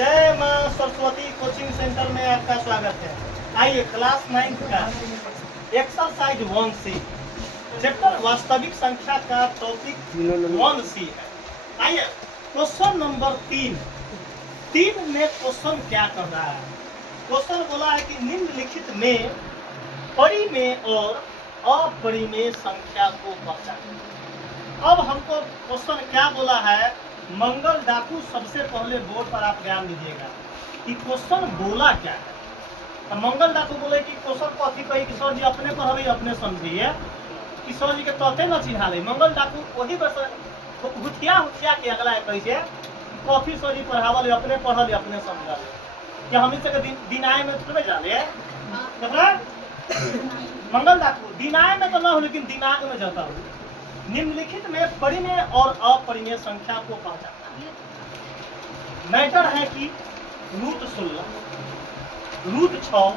जय मां Saraswati coaching centre में आपका स्वागत है। आइए क्लास 9 का एक्सरसाइज 1C चैप्टर वास्तविक संख्या का टॉपिक 1C है। आइए क्वेश्चन नंबर 3 में क्वेश्चन क्या कर रहा है। क्वेश्चन बोला है कि निम्नलिखित में परिमेय और अपरिमेय संख्या को पहचानें। अब हमको क्वेश्चन क्या बोला है, मंगल डाकू सबसे पहले बोर्ड पर आप ध्यान दीजिएगा कि क्वेश्चन बोला क्या है। तो मंगल डाकू बोले कि क्वेश्चन कथी कही कि सर जी अपने पढ़े अपने समझिए कि सर जी के तथे न चिन्हा ले। मंगल डाकू वही बस हुथिया के अगला है कैसे कॉफी सर जी पढ़ावल अपने पढ़ल अपने समझल कि हम से दिनाए में थोड़े जाने मंगल डाकू दिनाए में तो ना हो लेकिन दिमाग में जाता हो। निम्नलिखित में परिमेय और अपरिमेय संख्या को पहचानना है। मैटर है कि √16, √6,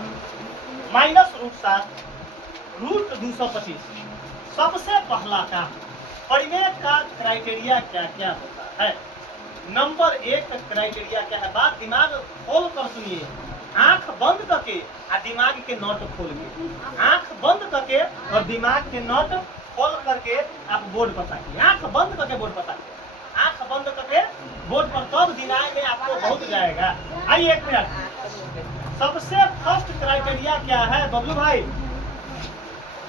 -√7, √225 सबसे पहला काम परिमेय का क्राइटेरिया क्या क्या होता है। नंबर 1 क्राइटेरिया क्या है, बात दिमाग खोल कर सुनिए, आंख बंद करके और दिमाग के नट खोल के, आंख बंद करके और दिमाग के नट खोल करके आप बोर्ड पर ताकिए। आंख बंद करके बोर्ड पर ताकिए, आंख बंद करके बोर्ड पर, तब दिमाग में आपको बहुत जाएगा। आइए एक मिनट। सबसे फर्स्ट क्राइटेरिया क्या है बबलू भाई?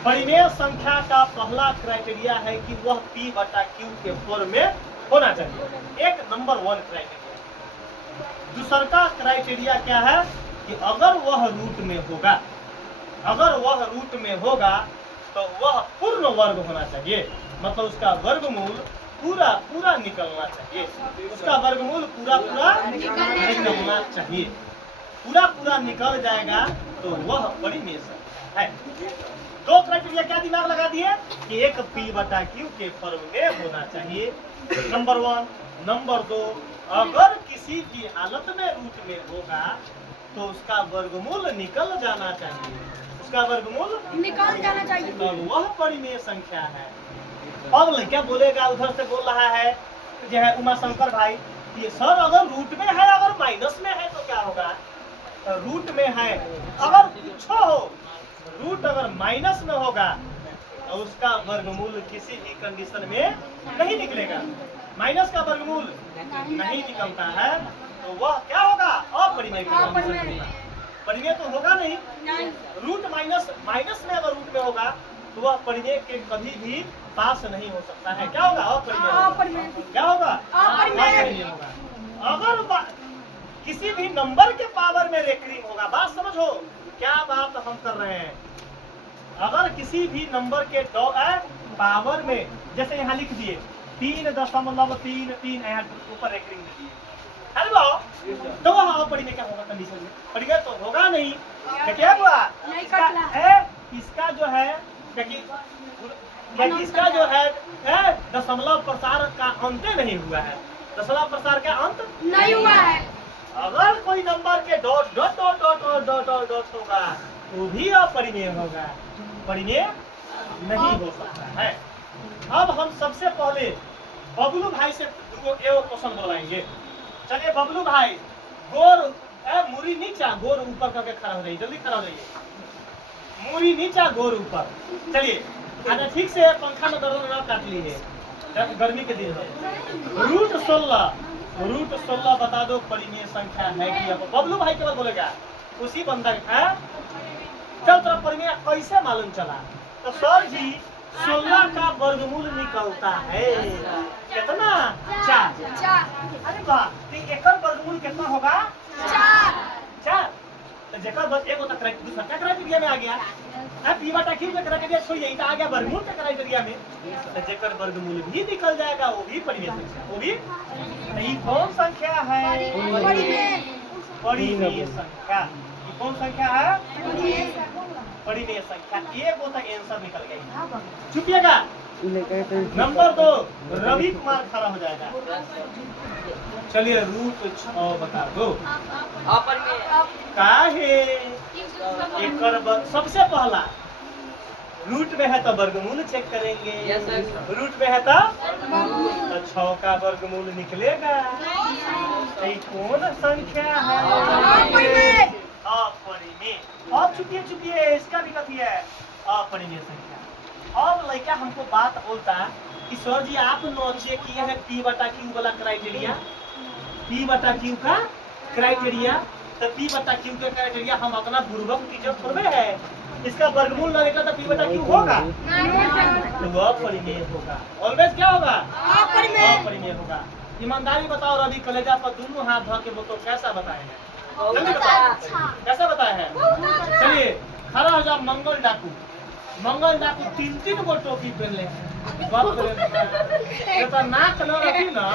परिमेय संख्या का पहला क्राइटेरिया है कि वह P/Q के फॉर्म में होना चाहिए। एक नंबर 1 क्राइटेरिया। दूसरा का क्राइटेरिया क्या है कि अगर वह रूट में होगा, अगर वह रूट में होगा तो वह पूर्ण वर्ग होना चाहिए, मतलब उसका वर्गमूल पूरा पूरा निकलना चाहिए, उसका वर्गमूल पूरा पूरा निकलना चाहिए। पूरा पूरा निकल जाएगा तो वह परिमेय संख्या है। 2 क्राइटेरिया क्या दिमाग लगा दिए कि एक P/Q के फॉर्म में होना चाहिए, नंबर 1। नंबर 2, अगर किसी भी हालत में रूट में होगा तो उसका वर्गमूल निकल जाना चाहिए, उसका वर्गमूल निकाल जाना चाहिए, तो वह परिमेय संख्या है। अब क्या बोलेगा, उधर से बोल रहा है जो है उमा शंकर भाई, ये सर अगर रूट में है अगर माइनस में है तो क्या होगा? तो रूट में है अगर कुछ हो, रूट अगर माइनस में होगा तो उसका वर्गमूल किसी भी कंडीशन में नहीं निकलेगा। माइनस का वर्गमूल नहीं निकलता है तो वह क्या होगा? अपरिमेय होगा। परिमेय तो होगा नहीं। रूट माइनस में अगर रूट में होगा तो वह परिमेय के कभी भी पास नहीं हो सकता है। क्या होगा? अपरिमेय। क्या होगा? अपरिमेय होगा। अगर किसी भी नंबर के पावर में रेकरिंग होगा, बात समझो क्या बात हम कर रहे हैं। अगर किसी भी नंबर के पावर में, जैसे यहाँ लिख दिए 3.33 ऊपर रेकरिंग दिए, हेलो तो वह अपरिमेय क्या होगा? कंडीशन में परिमेय तो होगा नहीं। क्या हुआ? इसका जो है इसका जो है दशमलव प्रसार का अंत नहीं हुआ है, दशमलव प्रसार का अंत नहीं हुआ है। अगर कोई नंबर के dot dot dot dot dot dot dot dot होगा वो भी अपरिमेय होगा, परिमेय नहीं हो सकता है। अब हम सबसे पहले बबलू भाई से एक क्वेश्चन बोलाएंगे। चलिए बबलू भाई, गोर मुरी नीचा गोर ऊपर करके खड़ा हो जाइए, जल्दी खड़ा हो जाइए। मुरी नीचा गोर ऊपर। चलिए अच्छा ठीक से पंखा में दर्द ना काट लीजिए, गर्मी के दिन है। √16 बता दो परिमेय संख्या है कि? बबलू भाई केवल बोलेगा, उसी बंदा है। चल तेरा परिमेय कैसे मालूम चला? तो सर जी 16 का वर्गमूल निकलता है कितना? 4। अरे वाह, तो एकर वर्गमूल कितना होगा? 4। तो जेकर बस एक होता दूसरा क्या क्राइटेरिया में आ गया? P/Q के क्राइटेरिया छोड़िए, तो आ गया वर्गमूल के क्राइटेरिया में। तो जेकर वर्गमूल भी निकल जाएगा वो भी परिमेय संख्या, वो भी नहीं। कौन संख्या है? परिमेय संख्या। कौन संख्या है? परिमेय संख्या। एक होता आंसर निकल गई, चुपिएगा। नंबर 2 रवि कुमार खड़ा हो जाएगा। चलिए √6 बता दो। काहे? सबसे पहला रूट में है तो वर्गमूल चेक करेंगे। Yes, sir. रूट में है तो 6 का वर्गमूल निकलेगा। तो ये कौन संख्या है? अपरिमेय। अब चुकिए इसका भी कथी है? अपरिमेय संख्या। अब लड़का हमको बात बोलता कि सर जी आप नोचे किए हैं P/Q वाला क्राइटेरिया, P/Q का क्राइटेरिया। तो P/Q का क्राइटेरिया हम अपना बुर्बक टीचर थोड़े है। इसका वर्गमूल ना निकला तो P/Q होगा तो अपरिमेय होगा। ऑलवेज क्या होगा? अपरिमेय होगा। ईमानदारी बताओ रवि, कलेजा पर दोनों हाथ धो के बोलो कैसा बताए हैं? जल्दी बताओ कैसा बताए हैं? चलिए खड़ा हो जाओ। मंगल डाकू 3 गो टोपी पहन ले बाप रे। तो नाक न रखी ना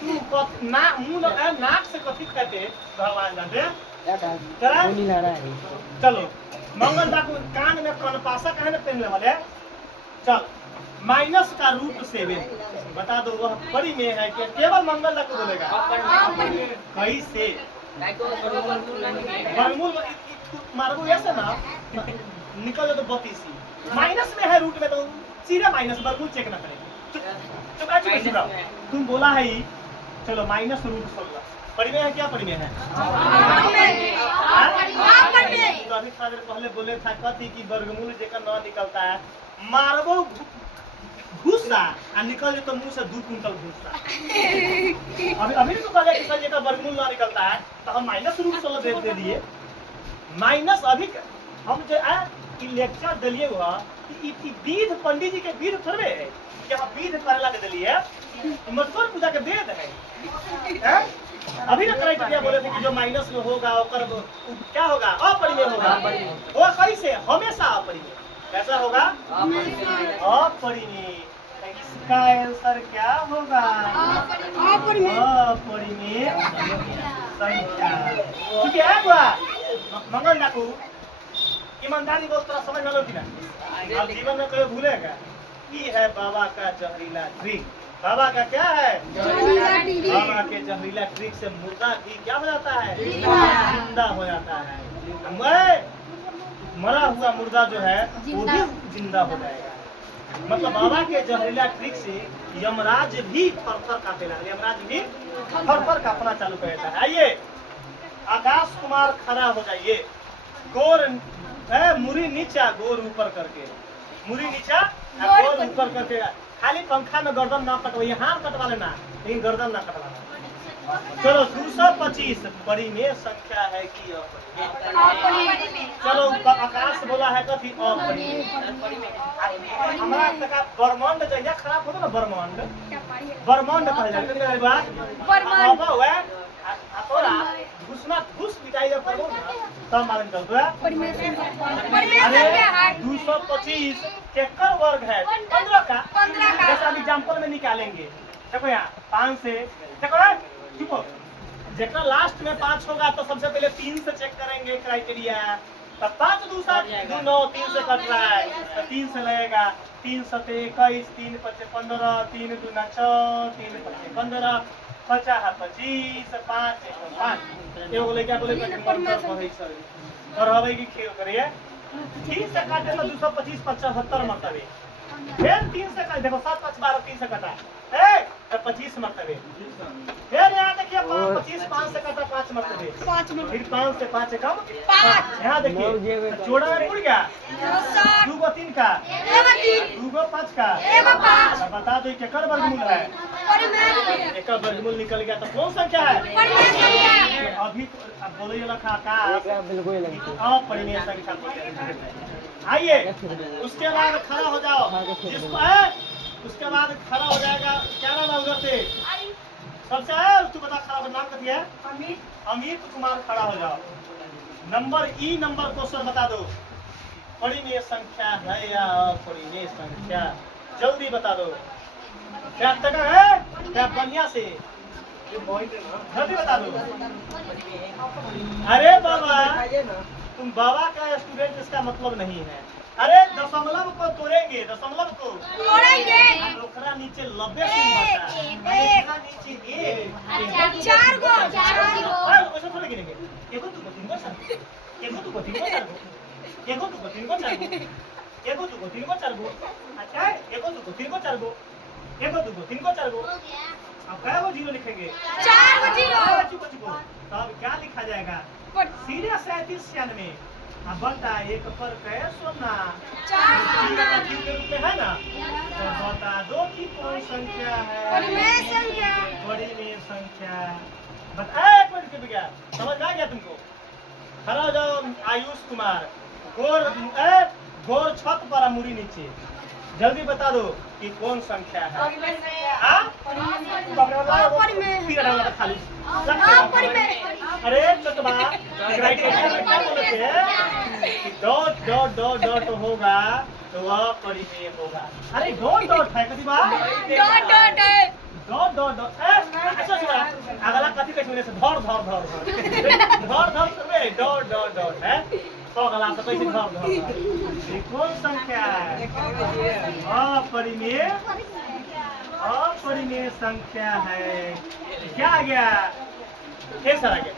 तू ना मुंह न नाक से कथी कहते भगवान जानते। चलो मंगल डाकू कान में कनपासा काहे न पहन ले वाले। चल माइनस का रूट 7 बता दो वह परिमेय है कि केवल मंगल डाकू बोलेगा? कैसे वर्गमूल मारबू ऐसे ना निकल जाए तो 32 माइनस में है रूट में तो सीधे माइनस वर्गमूल चेक ना करेंगे। चुप तुम बोला है ही। चलो माइनस रूट 16 परिमेय है क्या? परिमेय है। तो अभी थोड़ा देर पहले बोले था कथी की वर्गमूल जेकर न निकलता है मारबो घुसा आ निकल जाए तो मुंह से 2 कुंटल घुसा। अभी तो कहा कि सर जेकर वर्गमूल न निकलता है तो हम माइनस रूट 16 दे दिए। माइनस अभी हम जो लेक्चर दिलिए हुआ कि विध पंडित जी के विध थोड़े है कि हम विध करेला के दिलिए मटकोर पूजा के वेद है। अभी ना क्राइटेरिया बोले थे कि जो माइनस में होगा और क्या होगा? अपरिमेय होगा। वो कैसे? हमेशा अपरिमेय। कैसा होगा? अपरिमेय। इसका आंसर क्या होगा? अपरिमेय संख्या। ठीक है बुआ मंगल डाकू ईमानदारी बोल तोरा समझ में लो कि ना? अब जीवन में कोई भूलेगा? ये है बाबा का जहरीला ट्रिक। बाबा का क्या है? बाबा के जहरीला ट्रिक से मुर्दा भी क्या हो जाता है? जिंदा हो जाता है। मरा हुआ मुर्दा जो है वो भी जिंदा हो जाएगा। मतलब बाबा के जहरीला ट्रिक से यमराज भी फर काटे लगा। यमराज भी फर काटना चालू कर देता है। आइए आकाश कुमार खड़ा हो जाइए। गोर मुरी नीचा गोर ऊपर करके, मुरी नीचा गोर ऊपर करके। खाली पंखा में गर्दन ना कटवाइए, हाथ कटवा लेना लेकिन गर्दन ना कटवाना। चलो 225 परिमेय संख्या है कि अपरिमेय? चलो आकाश बोला है कथी? अपरिमेय। हमारा तका ब्रह्मांड जहिया खराब होता ना ब्रह्मांड कहे जाए तोरा घुस पिटाई जब करो तब मालूम चलता है। 225 केकर वर्ग है? 15 का। जैसे अभी एग्जाम्पल में निकालेंगे देखो यहाँ 5 से देखो चुप जेकर लास्ट में 5 होगा तो सबसे पहले 3 से चेक करेंगे क्राइटेरिया। तो 5 2 7 2 9 3 से कट रहा है तो 3 से लगेगा। 3 7 21 3 5 15 3 2 6 3 5 15 50 25 5 5 एगो लेके बोले और हवे की खेल करिए। 3 से काटे तो 225 75 मरतबे। फिर 3 से काटे देखो 7 5 12 3 से काटा ए 25 मरतबे। फिर यहाँ देखिए 25 5 से काटा 5 मरतबे। फिर 5 से 5 कम 5। यहाँ देखिए जोड़ा में उड़ गया 2 को 3 का 2 को 5 का। बता दो केकर वर्गमूल है? एक वर्गमूल निकल गया तो कौन संख्या है? अभी अब बोले लखा का अपरिमेय संख्या। आइए उसके बाद खड़ा हो जाओ। उसके बाद खड़ा हो जाएगा क्या नाम है उधर से सबसे तू बता खड़ा नाम कथी है? अमित कुमार खड़ा हो जाओ। नंबर नंबर क्वेश्चन बता दो। परिमेय संख्या है या अपरिमेय संख्या? जल्दी बता दो। क्या तक है? क्या बढ़िया से जल्दी बता दो। अरे बाबा तुम बाबा का स्टूडेंट इसका मतलब नहीं है। अरे दशमलव को तोड़ेंगे, दशमलव को ओकरा नीचे 90 बचा नीचे 4 गो ऐसा थोड़े गिनेंगे। एगो तू को 3 गो 4 एगो तू को 3 गो 4 एगो तू को 3 गो 4 एगो दुगो तीन गो चार गो। अच्छा एगो दुगो तीन गो चार गो, एगो दुगो तीन गो चार गो। अब क्या वो जीरो लिखेंगे? 4 जीरो। चुको। तब क्या लिखा जाएगा? पर सीधे 37 96। अब बता एक पर कै सोना 4 सोना। के रूप में है ना, तो बता दो कि कौन संख्या है? परिमेय संख्या। परिमेय संख्या। बता एक मिनट के विज्ञान समझ में आ गया तुमको? खड़ा हो जाओ आयुष कुमार, गोर छत पर मुड़ी नीचे, जल्दी बता दो कि कौन संख्या है? हाँ? अरे चतुबा क्राइटेरिया में क्या बोले थे कि डॉट डॉट डॉट डॉट होगा तो वह परिमेय होगा। अरे डॉट डॉट है कभी बात डॉट डॉट है। डॉट डॉट डॉट ऐसा सुना अगला कथी कहते हैं धर धर धर धर धर धर करबे डॉट डॉट डॉट है तो अगला से कैसे धर धर ये कौन संख्या है? अपरिमेय अपरिमेय संख्या है। क्या आ गया? कैसा आ गया?